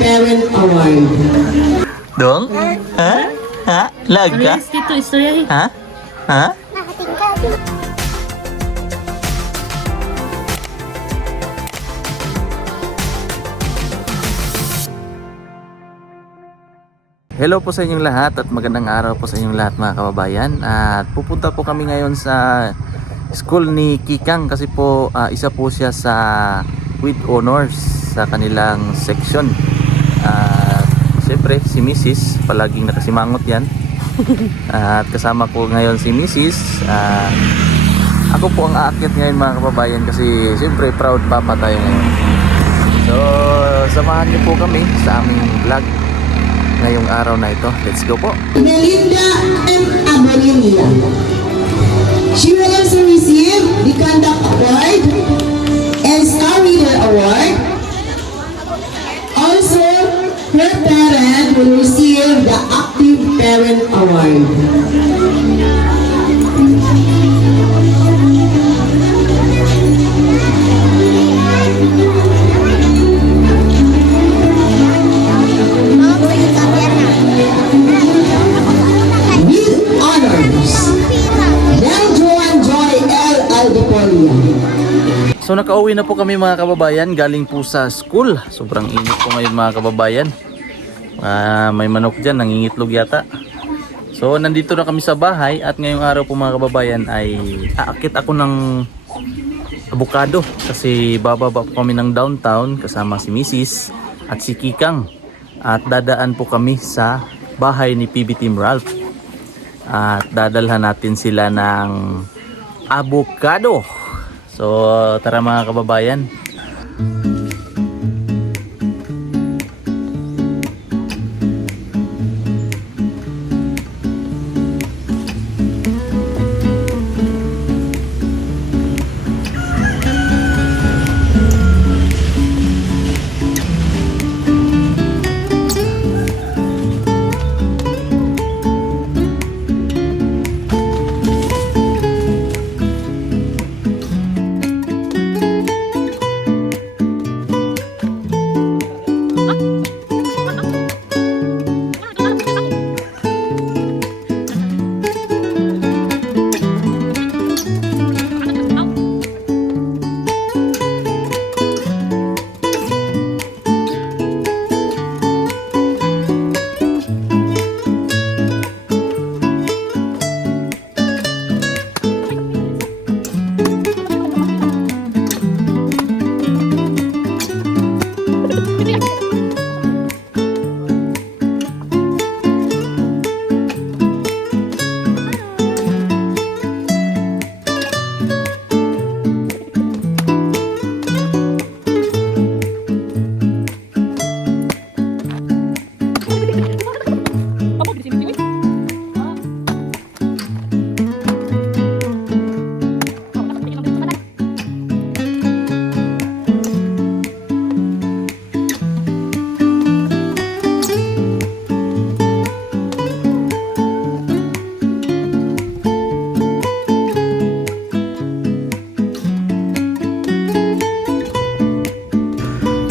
Parent Award. Dong? Ha? Ha? Lag ka? Dito, istorya eh. Ha? Ha? Hello po sa inyong lahat at magandang araw po sa inyong lahat mga kababayan. At pupunta po kami ngayon sa school ni Kikang kasi po isa po siya sa with honors sa kanilang section. Siyempre si Mrs. palaging nakasimangot yan. At kasama ko ngayon si Mrs. Ako po ang aakyat ngayon mga kababayan kasi siyempre proud papa tayo ngayon. So samahan niyo po kami sa aming vlog ngayong araw na ito. Let's go po. Melinda M. Amarilla. She will also receive the Conduct Award and Star Reader Award. Also, her parent will receive the Active Parent Award. So nakauwi na po kami mga kababayan galing po sa school. Sobrang init po ngayon mga kababayan. May manok dyan, nangingitlog yata. So nandito na kami sa bahay at ngayong araw po mga kababayan ay aakit ako ng abukado. Kasi bababa po kami ng downtown kasama si Mrs. at si Kikang. At dadaan po kami sa bahay ni PB Team Ralph. At dadalhan natin sila ng abukado. So tara mga kababayan.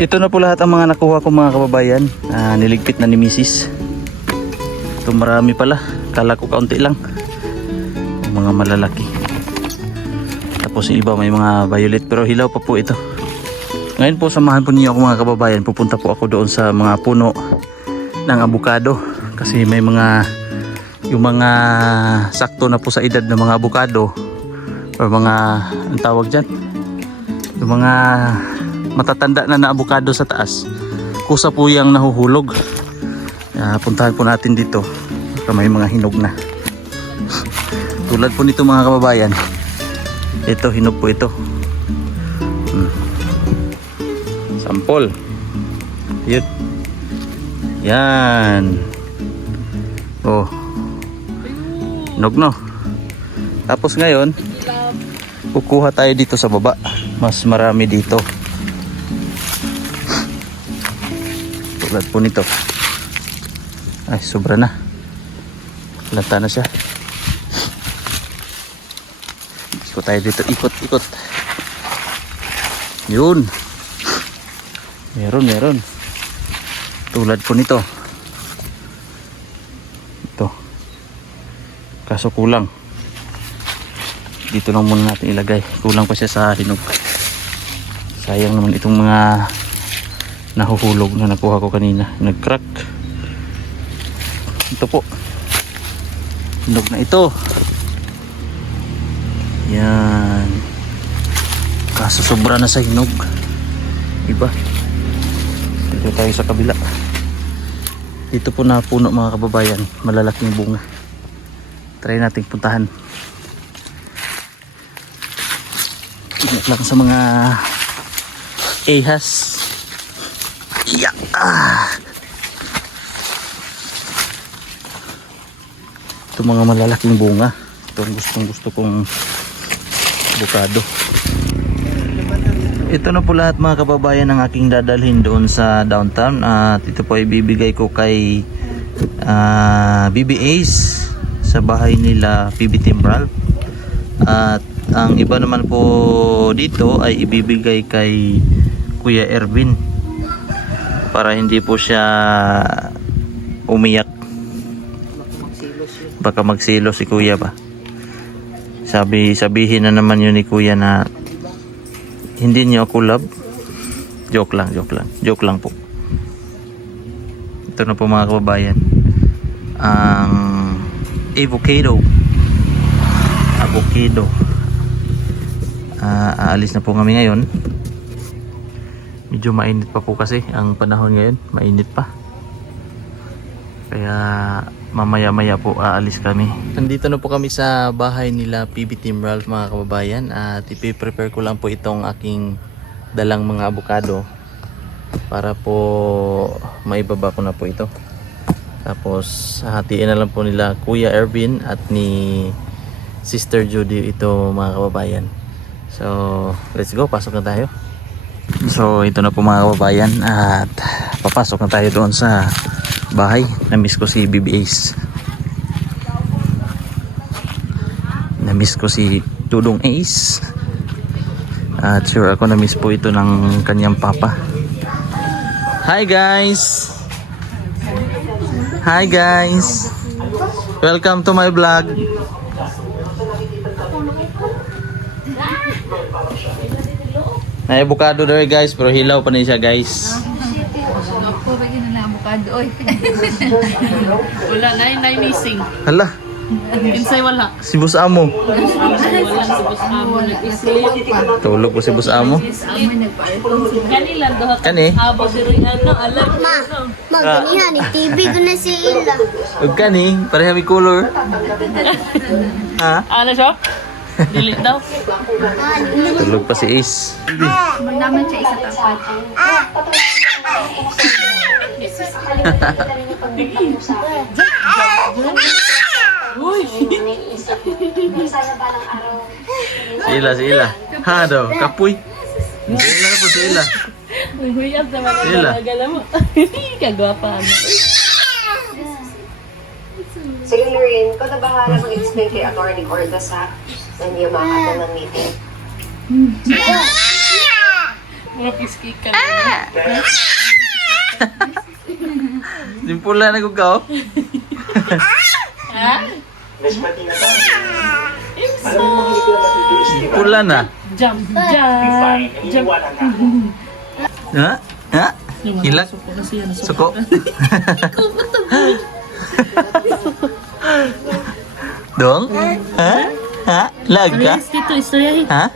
Ito na po lahat ang mga nakuha ko mga kababayan. Niligpit na ni Mrs. Ito marami pala. Kala ko kaunti lang. Mga malalaki. Tapos yung iba may mga violet pero hilaw pa po ito. Ngayon po samahan po niyo ako mga kababayan. Pupunta po ako doon sa mga puno ng abukado. Kasi may mga yung mga sakto na po sa edad ng mga abukado or mga ang tawag dyan. Yung mga matatanda na abukado sa taas, kusa po yung nahuhulog. Puntahan po natin dito baka may mga hinog na tulad po nito mga kababayan. Ito hinog po ito. Sampol yun. Yan. Oh, hinog no. Tapos ngayon kukuha tayo dito sa baba. Mas marami dito. Tulad po nito. Ay, sobra na. Lata na siya. Ikot tayo dito. Ikot. Yun. Meron. Tulad po nito. Ito. Kaso kulang. Dito lang muna natin ilagay. Kulang pa siya sa hinog. Sayang naman itong mga nahuhulog na nakuha ko kanina. Nag-crack. Ito po. Hinog na ito. Yan. Kaso sobra na sa hinog. Iba. Dito tayo sa kabila. Dito po na puno mga kababayan. Malalaking bunga. Try nating puntahan. Ingat lang sa mga ehas. Yeah. Ito mga malalaking bunga. Ito ang gusto kong avocado. Ito na po lahat mga kababayan ang aking dadalhin doon sa downtown. At ito po ay bibigay ko kay BB Ace sa bahay nila PB Team Ralph. At ang iba naman po dito ay ibibigay kay Kuya Ervin para hindi po siya umiyak. Baka magsilo si Kuya ba. Sabihin na naman yun ni Kuya na hindi niyo ako love. Joke lang po. Ito na po mga kababayan. Ang avocado. Aalis na po kami ngayon. Medyo mainit pa po kasi ang panahon ngayon. Mainit pa. Kaya mamaya po aalis kami. Nandito na po kami sa bahay nila PB Team Ralph mga kababayan. At ipiprepare ko lang po itong aking dalang mga avocado para po maibaba ko na po ito. Tapos hatiin na lang po nila Kuya Ervin at ni Sister Judy ito mga kababayan. So let's go, pasok na tayo. So ito na po mga kababayan at papasok na tayo doon sa bahay. Na-miss ko si BB Ace. Na-miss ko si Dudong Ace. At sure ako na-miss po ito ng kanyang papa. Hi guys! Hi guys! Welcome to my vlog. May avocado there guys, pero hilaw pa niya guys. Ako ba yun na avocado? Oy. Wala na missing. Hala, Insay wala. si Boss Amo. Wala si Boss Amo nag-isip. Tulog po si Boss Amo. Amo nagpa-iPhone. Kanila doon. Kani? Abo si Rihanna alam. Maganihan, TV ko na si Ila. Ug kani, pareha may color. Ha? Ano siya? Dili daw. Tulog pa si Ace. Magnaman siya isa tapat. Uy! Si Ila. Ha daw, kapoy. Si Ila po, si Ila. Uy, huyap naman ang Ila. gala mo. Kagwapa mo. Sige, Lorraine, ikaw na bahala mag-explain kay Atty. Cordes ha. Na hindi umakata ng meeting. Mura piski ka lang. Simpula na ko ka. Ha? Simpula na. Jump. Ha? Ha? Hilak? Suko? Dong? Ha? Ha? Lag ka? Dito, istoryahin. Ha?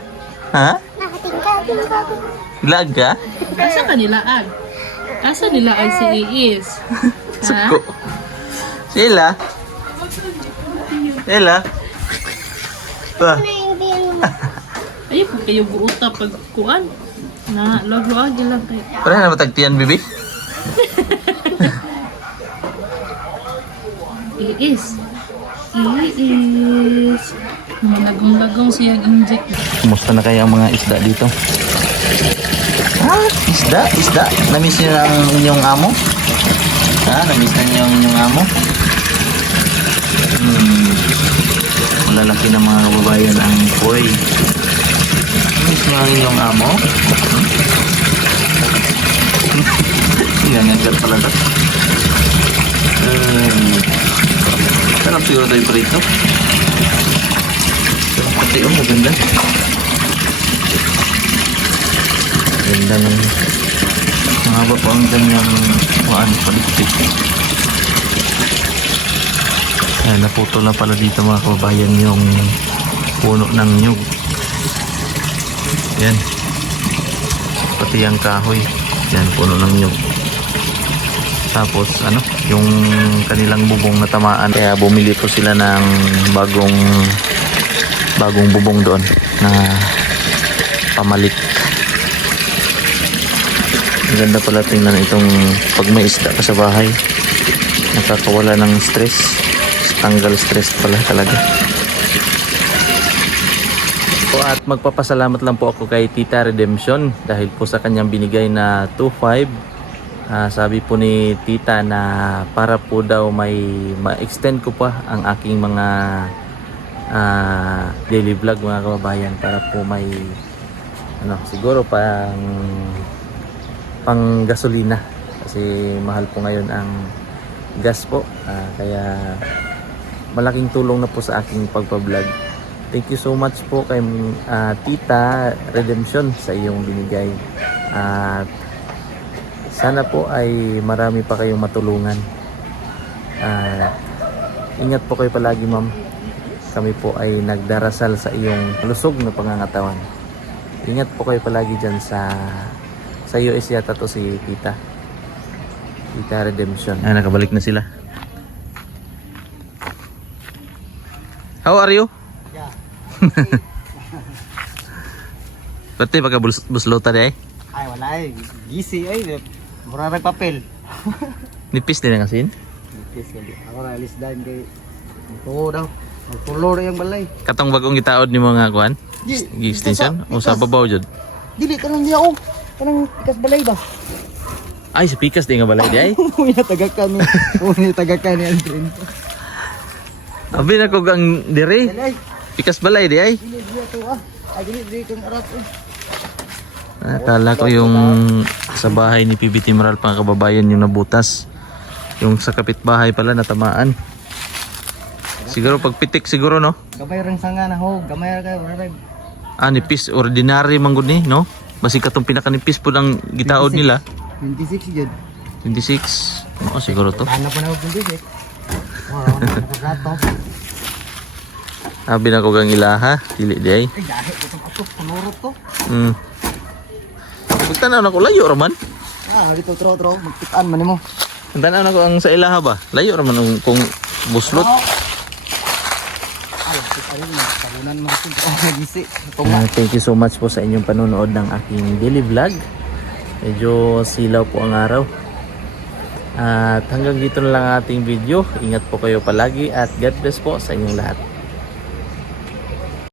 Ha? Nakatingkad ako. Lag ka? Asa ka nilaag? Asa nilaag si Iis? Suko. Sila? Sila? Ba? Ayaw po kayo buuta pag kuan. Na, log-log lang kayo. Pareha na matagtiyan, bibi? Iis. Malagong-lagong siyang inject. Kumusta na kaya ang mga isda dito? Isda? Namiss niyo ang inyong amo? Namiss na niyo ang inyong amo? Malalaki na mga kababayan ang koi. Namiss niyo ang inyong amo? Yan, yan pala ito. Sarap siguro tayo prito. Pati maganda. Ganda ng mahaba po ang kanyang paligpit. Ayan, naputol na pala dito mga kababayan yung puno ng nyug. Yan. Pati ang kahoy. Yan, puno ng nyug. Tapos ano, yung kanilang bubong na tamaan. Kaya bumili po sila ng bagong bubong doon na pamalit. Ang ganda pala tingnan itong pag may isda ka sa bahay. Nakakawala ng stress. Tanggal stress pala talaga. At magpapasalamat lang po ako kay Tita Redemption dahil po sa kanyang binigay na 2.5. Sabi po ni Tita na para po daw ma-extend ko pa ang aking mga daily vlog mga kababayan, para po may siguro pang gasolina kasi mahal po ngayon ang gas po, kaya malaking tulong na po sa aking pagpa-vlog. Thank you so much po kay Tita Redemption sa iyong binigay. At sana po ay marami pa kayong matulungan. Ingat po kayo palagi, ma'am. Kami po ay nagdarasal sa iyong lusog na pangangatawan. Ingat po kayo palagi dyan sa US yata to si Tita Redemption. Nakabalik na sila. How are you? Yeah. Pati pagka buslota di ay? Ay, wala eh. Gisi ay. Mura nagpapel. Nipis din ang asin? Nipis kali. Ako na alis dahil kay... Oo daw. Magtulo na yung balay. Katong bagong gitaod ni mga kuan? Extension? O sa babaw dyan? Dili, kanang niya oh. Kanang ikas balay ba? Ay, sa pikas di nga balay di ay? Uy, natagakan ni. Uy, natagakan ni Aldrin. Abi na ko gang dire. Balay. Pikas balay di ay? Dili, dili ito ah. Ay, dili kang arat eh. Akala ko yung sa bahay ni PB Timral pang kababayan yung nabutas. Yung sa kapitbahay pala natamaan. Siguro pagpitik siguro no? Gamay rin sanga na ho. Gamay rin kayo. Nipis ordinary man gud ni no? Basi katong pinakanipis po ng gitaod nila. 26 yun. 26. Siguro to. Ano pa na ho 26? Wow, nakarato. Sabi na ko gang ilaha, dili di ay. Ay, dahil itong ako. Panurot to. Magtanaw na ko layo raman. Dito tro. Magtikaan man mo. Magtanaw na ko ang sa ilaha ba? Layo raman kung buslot. Ay, ayun na. Talunan mo ito. Nagisi. Thank you so much po sa inyong panonood ng aking daily vlog. Medyo silaw po ang araw. At hanggang dito na lang ating video. Ingat po kayo palagi at God bless po sa inyong lahat.